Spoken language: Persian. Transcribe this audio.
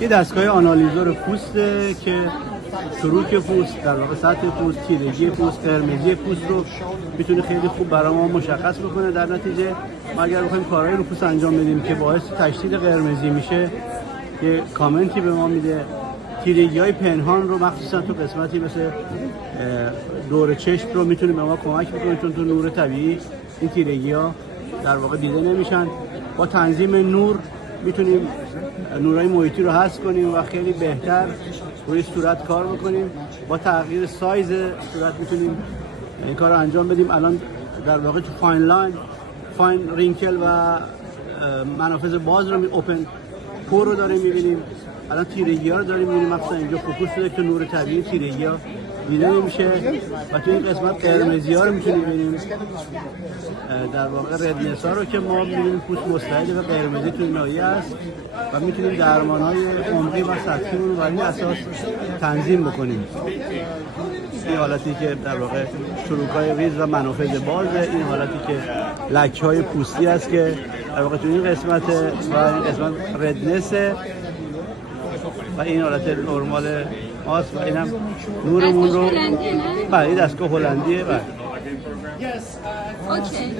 یه دستگاه آنالیزور پوسته که سروک پوست، در واقع سطح پوست، تیرگی پوست، قرمزی پوست رو میتونه خیلی خوب برای ما مشخص بکنه. در نتیجه ما اگر بخوایم کارهای رو پوست انجام بدیم که باعث تشدید قرمزی میشه، یه کامنتی به ما میده. تیرگی‌های پنهان رو مخصوصا تو قسمتی مثل دور چشم رو میتونه به ما کمک بکنه، چون تو نور طبیعی این تیرگی‌ها در واقع دیده نمیشن. با تنظیم نور میتونیم نورهای محیطی رو حذف کنیم و خیلی بهتر روی صورت کار بکنیم. با تغییر سایز صورت میتونیم این کار رو انجام بدیم. الان در واقع تو فاین لاین، فاین رینکل و منافذ باز رو اوپن پور رو داریم میبینیم. الان تیرگی‌ها رو داریم میبینیم، مثلا اینجا فوکوس شده که نور طبیعی تیرگی‌ها دیده نمیشه و تو این قسمت قرمزی‌ها رو میتونیم ببینیم. در واقع ردنس ها رو که ما می‌بینیم پوست مستعد و قرمزی توی ناحیه است و میتونیم درمان‌های عمقی و سطحی رو بر این اساس تنظیم بکنیم. این حالتی که در واقع چروک‌های ریز و منافذ بازه، این حالتی که لکه‌های پوستی است که در واقع تو این قسمت و این قسمت ردنسه و این حالت نرمال هاست و اینم نورمون رو. بله، این دستگاه هلندیه. بله. اوکی.